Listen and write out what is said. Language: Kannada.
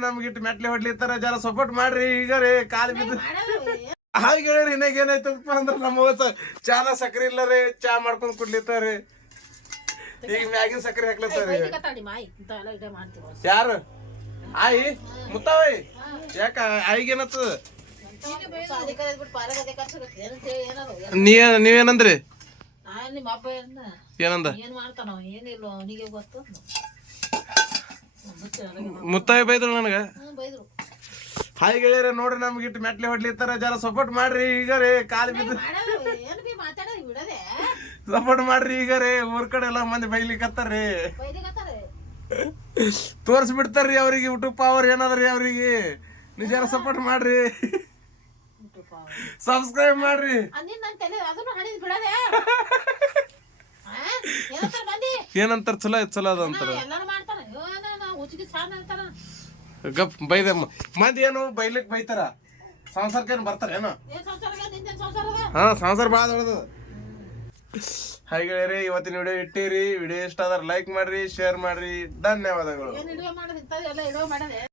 ನಮ್ಗೆ ಇಟ್ಟು ಮೆಟ್ಲೆ ಹೊಡ್ಲಿತ್ತಾರ ಜರ ಸಪೋರ್ಟ್ ಮಾಡ್ರಿ. ಈಗ ರೀ ಕಾಲು ಬಿದ್ದು ಹಾಗೆ ಹೇಳ್ರಿ ಇನ್ನಾಗ ಏನಾಯ್ತದಪ್ಪ ಅಂದ್ರೆ ನಮ್ಮ ಚಾನ ಸಕ್ರಿ ಇಲ್ಲ ರೀ ಚಾ ಮಾಡ್ಕೊಂಡ್ ಕುಡ್ಲಿತ್ತಾರಿ ಈಗ ಮ್ಯಾಗಿನ ಸಕ್ರಿ ಹಾಕ್ಲತ್ತಾರಿ ಯಾರು? ಆಯಿ ಮುತ್ತಾವಯ್ ಯಾಕ ಆಯಿಗೇನತ್ತದ ನೀ ನೀವೇನಂದ್ರಿ? ಏನಂದ? ಏನ್ ಮಾಡ್ತಾನ ಏನಿಲ್ಲ ಅವನಿಗೆ ಗೊತ್ತು ಮುತ್ತಾಯಿ ಬೈದ್ರು ನನಗ. ಹಾಯ್ ಗೆಳೆಯರ ನೋಡ್ರಿ ನಮ್ಗೆ ಇಟ್ಟು ಮೆಟ್ಲೆ ಹೊಡ್ಲಿತ್ತಾರ ಜರ ಸಪೋರ್ಟ್ ಮಾಡ್ರಿ ಈಗ ರೇ ಕಾಲು ಬಿದ್ದು. ಸಪೋರ್ಟ್ ಮಾಡ್ರಿ ಈಗ ರೇ ಊರ್ ಕಡೆ ಎಲ್ಲ ಮಂದಿ ಬೈಲಿಕತ್ತಾರ್ರಿ ತೋರ್ಸ್ ಬಿಡ್ತಾರ್ರಿ ಅವ್ರಿಗೆ ಯೂಟ್ಯೂಬ್ ಪವರ್ ಏನಾದ್ರಿ ಅವ್ರಿಗೆ. ನೀವು ಜರ ಸಪೋರ್ಟ್ ಮಾಡ್ರಿ. ಸಬ್ಸ್ಕ್ರೈಬ್ ಮಾಡ್ರಿ. ಏನಂತಾರ ಚಲೋ ಐತ್ ಚಲೋ ಅದ ಅಂತಾರ ಗಪ್ ಬೈದ ಮಂದಿ ಏನು ಬೈಲಿಕ್ ಬೈತಾರ. ಸಂಸಾರಕ್ಕೆ ಏನು ಬರ್ತಾರ ಏನೋ? ಹಾ ಸಂಸಾರ ಭಾಳ ದೊಡ್ಡದು. ಹಾಗೆ ರೀ ಇವತ್ತಿನ ವಿಡಿಯೋ ಇಟ್ಟಿರಿ. ವಿಡಿಯೋ ಇಷ್ಟ ಆದ್ರೆ ಲೈಕ್ ಮಾಡ್ರಿ ಶೇರ್ ಮಾಡ್ರಿ. ಧನ್ಯವಾದಗಳು.